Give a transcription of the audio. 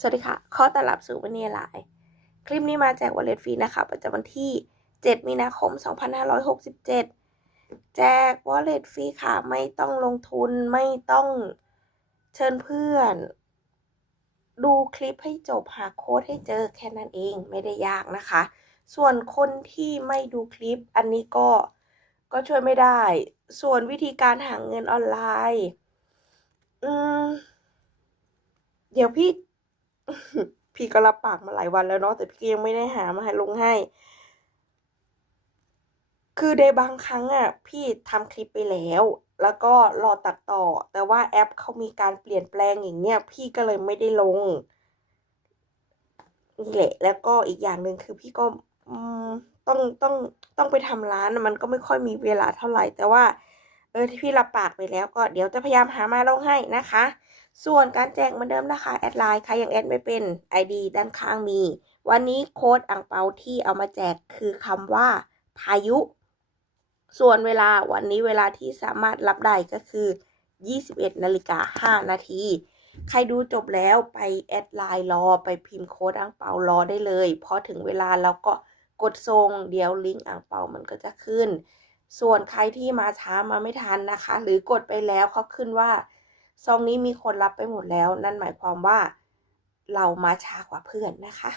สวัสดีค่ะขอต้อนรับสู่วันนี้ไลน์คลิปนี้มาแจกวอลเล็ตฟรีนะคะ ประจำวันที่ 7 มีนาคม 2567 แจกวอลเล็ตฟรีค่ะ ไม่ต้องลงทุน ไม่ต้องเชิญเพื่อน ดูคลิปให้จบหาโค้ดให้เจอแค่นั้นเอง ไม่ได้ยากนะคะ ส่วนคนที่ไม่ดูคลิป อันนี้ก็ก็ช่วยไม่ได้ ส่วนวิธีการหาเงินออนไลน์ อืม เดี๋ยวพี่ พี่ก็รับปากมาหลายวันแล้วเนาะแต่พี่ก็ยังไม่ได้หามาให้ลงให้ คือในบางครั้งอะ พี่ทำคลิปไปแล้ว แล้วก็รอตัดต่อ แต่ว่าแอปเขามีการเปลี่ยนแปลงอย่างเนี้ย พี่ก็เลยไม่ได้ลงนี่แหละ แล้วก็อีกอย่างหนึ่งคือพี่ก็ต้องต้องต้องไปทำร้านมันก็ไม่ค่อยมีเวลาเท่าไหร่ แต่ว่า เออที่พี่รับปากไปแล้วก็เดี๋ยวจะพยายามหามาลงให้นะคะ ส่วนการแจกเหมือนเดิมนะคะ แอดไลน์ใครยังแอดไม่เป็น ID ด้านข้างมี วันนี้โค้ดอ่างเปาที่เอามาแจกคือคำว่า พายุ ส่วนเวลาวันนี้เวลาที่สามารถรับได้ก็คือ 21นาฬิกา5นาทีใครดูจบแล้วไปแอดไลน์รอไปพิมพ์โค้ดอ่างเปารอได้เลยพอถึงเวลาเราก็กดส่งเดี๋ยวลิงก์อ่างเปามันก็จะขึ้น ส่วนใครที่มาช้ามาไม่ทันนะคะ หรือกดไปแล้วเขาขึ้นว่า ซองนี้มีคนรับไปหมดแล้ว นั่นหมายความว่าเรามาช้ากว่าเพื่อนนะคะ